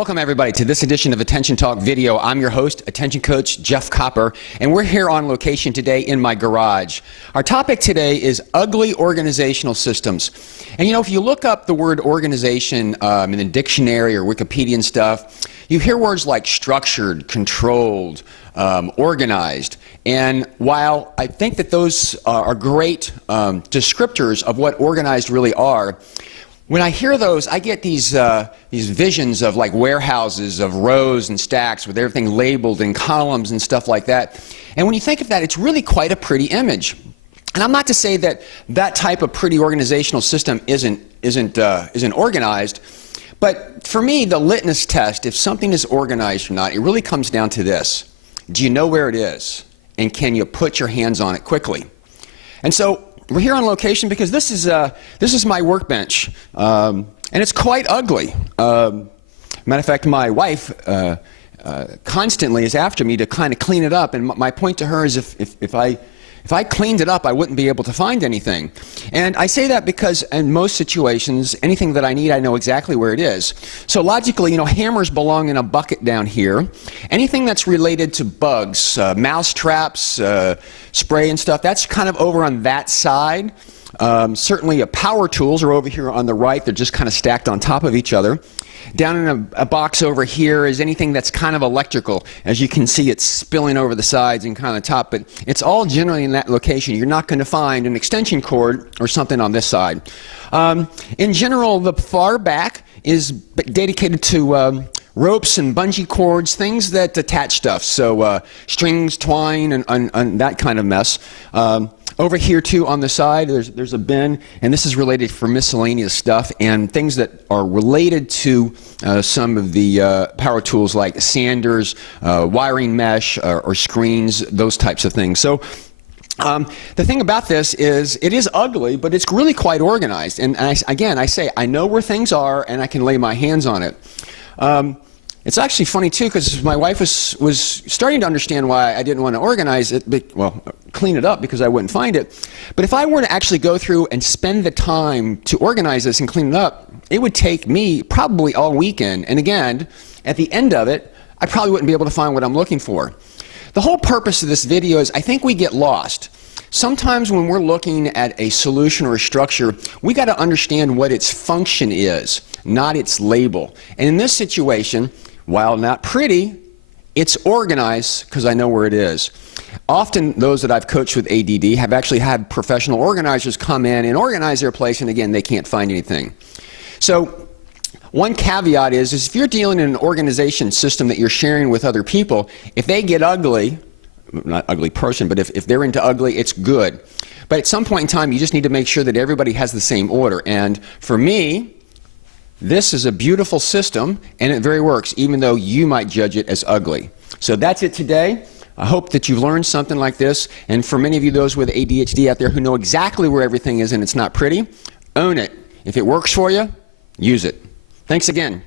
Welcome everybody to this edition of Attention Talk Video. I'm your host, Attention Coach Jeff Copper, and we're here on location today in my garage. Our topic today is ugly organizational systems. And you know, if you look up the word organization in the dictionary or Wikipedia and stuff, you hear words like structured, controlled, organized. And while I think that those are great descriptors of what organized really are, when I hear those, I get these visions of like warehouses of rows and stacks with everything labeled in columns and stuff like that. And when you think of that, it's really quite a pretty image. And I'm not to say that that type of pretty organizational system isn't organized, but for me, the litmus test, if something is organized or not, it really comes down to this: do you know where it is, and can you put your hands on it quickly? And so we're here on location because this is my workbench, and it's quite ugly. Matter of fact, my wife constantly is after me to kind of clean it up, and my point to her is if I cleaned it up, I wouldn't be able to find anything. And I say that because in most situations, anything that I need, I know exactly where it is. So logically, you know, hammers belong in a bucket down here. Anything that's related to bugs, mouse traps, spray and stuff, that's kind of over on that side. Certainly power tools are over here on the right. They're just kind of stacked on top of each other. Down in a box over here is anything that's kind of electrical. As you can see, it's spilling over the sides and kind of top, but it's all generally in that location. You're not going to find an extension cord or something on this side. In general, the far back is dedicated to ropes and bungee cords, things that attach stuff, so strings, twine, and that kind of mess. Over here too on the side there's a bin, and this is related for miscellaneous stuff and things that are related to some of the power tools like sanders, wiring mesh, or screens, those types of things. So the thing about this is it is ugly, but it's really quite organized. And again, I say I know where things are and I can lay my hands on it. It's actually funny too, because my wife was starting to understand why I didn't want to organize it, well, clean it up, because I wouldn't find it. But if I were to actually go through and spend the time to organize this and clean it up, it would take me probably all weekend. And again, at the end of it, I probably wouldn't be able to find what I'm looking for. The whole purpose of this video is I think we get lost. Sometimes when we're looking at a solution or a structure, we got to understand what its function is, not its label. And in this situation, while not pretty, it's organized because I know where it is. Often those that I've coached with ADD have actually had professional organizers come in and organize their place, and again, they can't find anything. So one caveat is if you're dealing in an organization system that you're sharing with other people, if they get ugly, not ugly person, but if they're into ugly, it's good. But at some point in time, you just need to make sure that everybody has the same order. And for me, this is a beautiful system, and it very works, even though you might judge it as ugly. So that's it today. I hope that you've learned something like this. And for many of you, those with ADHD out there who know exactly where everything is and it's not pretty, own it. If it works for you, use it. Thanks again.